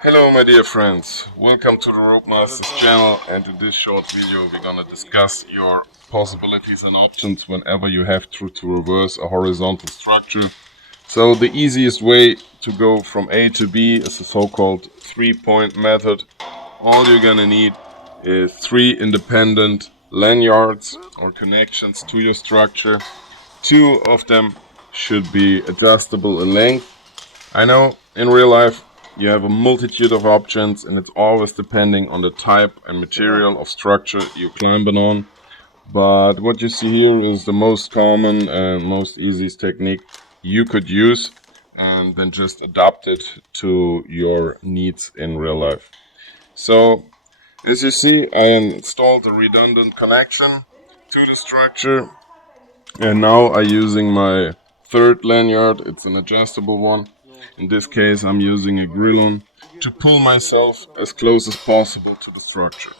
Hello my dear friends, welcome to the Rope Masters channel, and in this short video we're gonna discuss your possibilities and options whenever you have to reverse a horizontal structure. So the easiest way to go from A to B is the so-called 3-point method. All you're gonna need is 3 independent lanyards or connections to your structure. 2 of them should be adjustable in length. I know in real life you have a multitude of options, and it's always depending on the type and material of structure you're climbing on. But what you see here is the most common and most easiest technique you could use, and then just adapt it to your needs in real life. So as you see, I installed a redundant connection to the structure, and now I'm using my third lanyard. It's an adjustable one. In this case, I'm using a Grillon to pull myself as close as possible to the structure.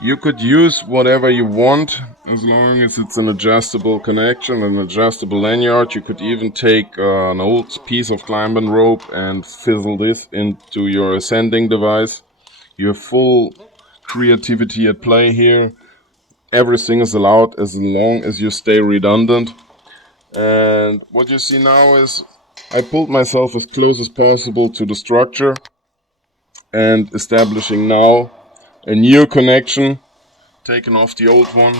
You could use whatever you want as long as it's an adjustable connection, an adjustable lanyard. You could even take an old piece of climbing rope and fizzle this into your ascending device. You have full creativity at play here. Everything is allowed as long as you stay redundant. And what you see now is I pulled myself as close as possible to the structure and establishing now a new connection, taking off the old one,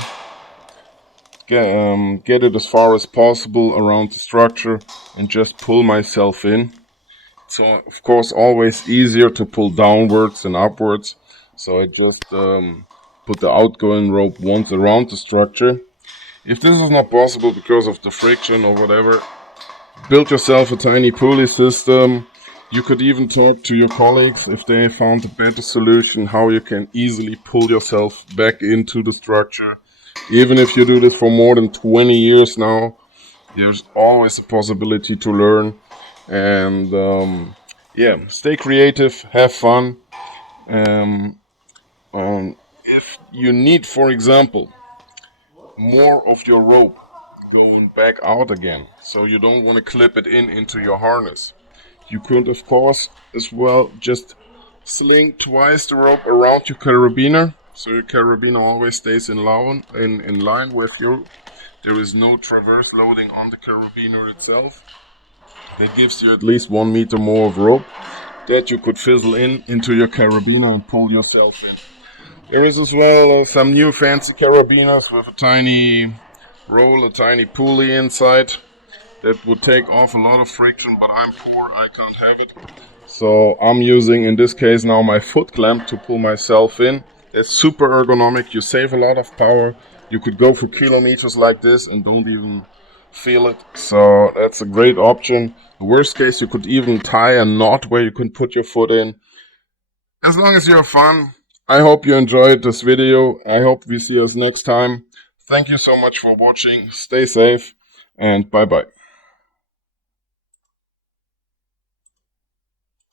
get it as far as possible around the structure and just pull myself in. So of course always easier to pull downwards than upwards. So I just put the outgoing rope once around the structure. If this is not possible because of the friction or whatever, build yourself a tiny pulley system. You could even talk to your colleagues if they found a better solution how you can easily pull yourself back into the structure. Even if you do this for more than 20 years now, there's always a possibility to learn. And yeah, stay creative, have fun. Um, if you need, for example, more of your rope going back out again, so you don't want to clip it into your harness, you could of course as well just sling twice the rope around your carabiner, so your carabiner always stays in line with you. There is no traverse loading on the carabiner itself. That gives you at least 1 meter more of rope that you could fizzle into your carabiner and pull yourself in. There is as well some new fancy carabiners with a tiny roll, a tiny pulley inside that would take off a lot of friction, but I'm poor, I can't have it. So I'm using in this case now my foot clamp to pull myself in. It's super ergonomic, you save a lot of power. You could go for kilometers like this and don't even feel it. So that's a great option. The worst case, you could even tie a knot where you can put your foot in. As long as you have fun, I hope you enjoyed this video. I hope we see us next time. Thank you so much for watching. Stay safe and bye bye.